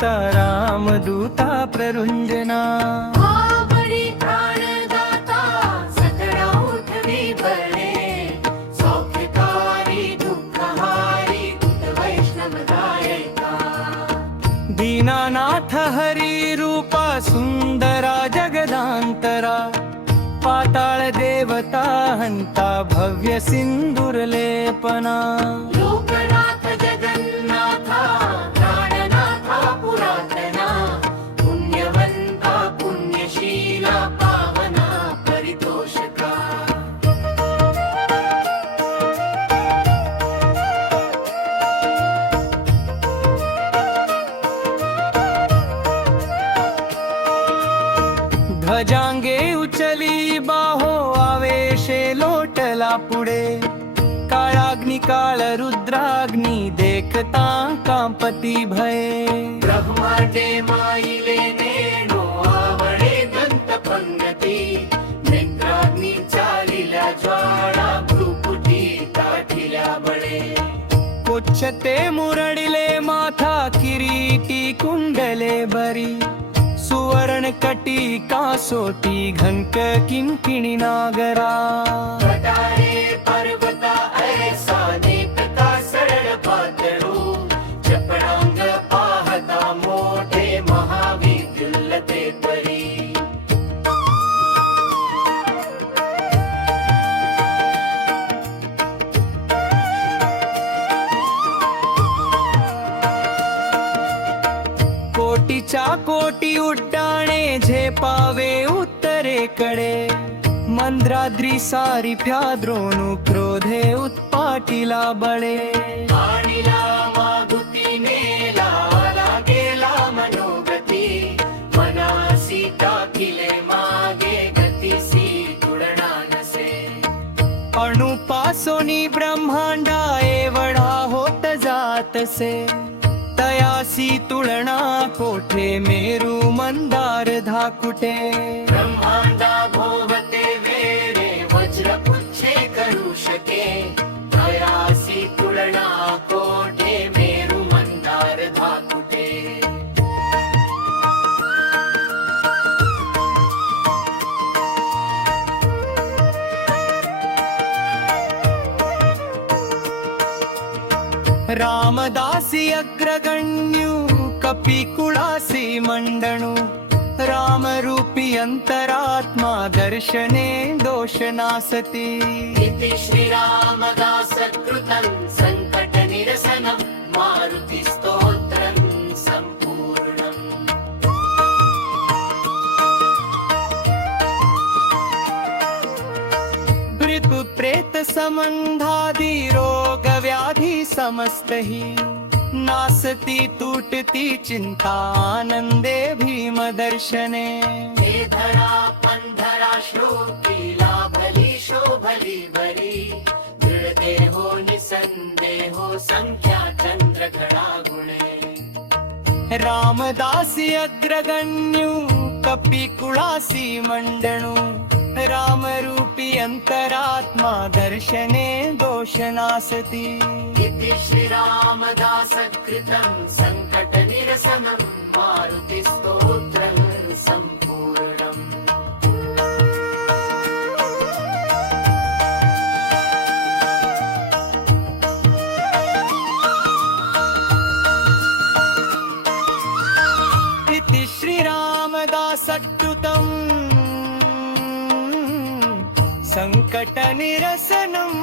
दूता रामदूता प्ररुंजना दीनानाथ हरी रूपा सुंदरा जगदांतरा पाताळ देवता हंता भव्य सिंदूरलेपना लोकनाथ जगन्नाथा प्राणनाथा पुरातना पुण्यवंता पुण्यशीला पावना परितोषका ध्वजांगे उचली बाहो आवेशे लोटला पुढे काळाग्नी काळ रुद्राग्नी देखता कांपती भये ब्रह्मांडे माईले नेणो आवळे दंत पंगती नेत्राग्नी चालिल्या ज्वाळा भ्रुकुटी ताठिल्या बळे कोच्छते मुरडिले माथा किरीटी कुंडले बरी सुवर्ण कटी कासोटी घंक किंकिणी नागरा पर्वता ऐसा नेकता सरळ पातळू चपळांग पाहता मोठे महाविद्युल्लते परी कोटीच्या कोटी उड्डाणे झेपावे उत्तरेकडे मंद्राद्री सारी फ्याद्रोणू क्रोधे उत्पाटीला बळे आणिला मागुतीने लाला गेला मनोगती मनासी टाकिले मागे गतीसी तुळणा नसे अणुपासोनी ब्रह्मांडा एवढा होत जातसे तयासी तुळणा कोठे मेरू मंदार धाकुटे ब्रह्मांडा भोवते वेरे वज्रपुच्छे करू शके तयासी तुळणा कोठे मेरू मंदार धाकुटे रामदासी अग्रगण्यु कपिकुळासी मंडणु रामरूपी अंतरात्मा दर्शने दोषनासती इति श्रीरामदास कृतं संकट निरसनं मारुति स्तोत्रं संपूर्णम् मृत्यु प्रेत संबंधादि रोग व्याधि समस्त ही नासती तुटती चिंता आनंदे भीम दर्शने हे धरा पंधरा श्लोकी लाभली शोभली बरी दृढते हो निसंदेहो संख्या चंद्र घडा गुणे रामदासी अग्रगण्यु कपिकुळासी मंडणु रामरूपी अंतरात्मा दर्शने दोषनासती इति श्रीरामदास कृतं संकट निरसनं मारुति स्तोत्रं संपूर्णम् इति श्रीरामदास कृतं संकट निरसनम्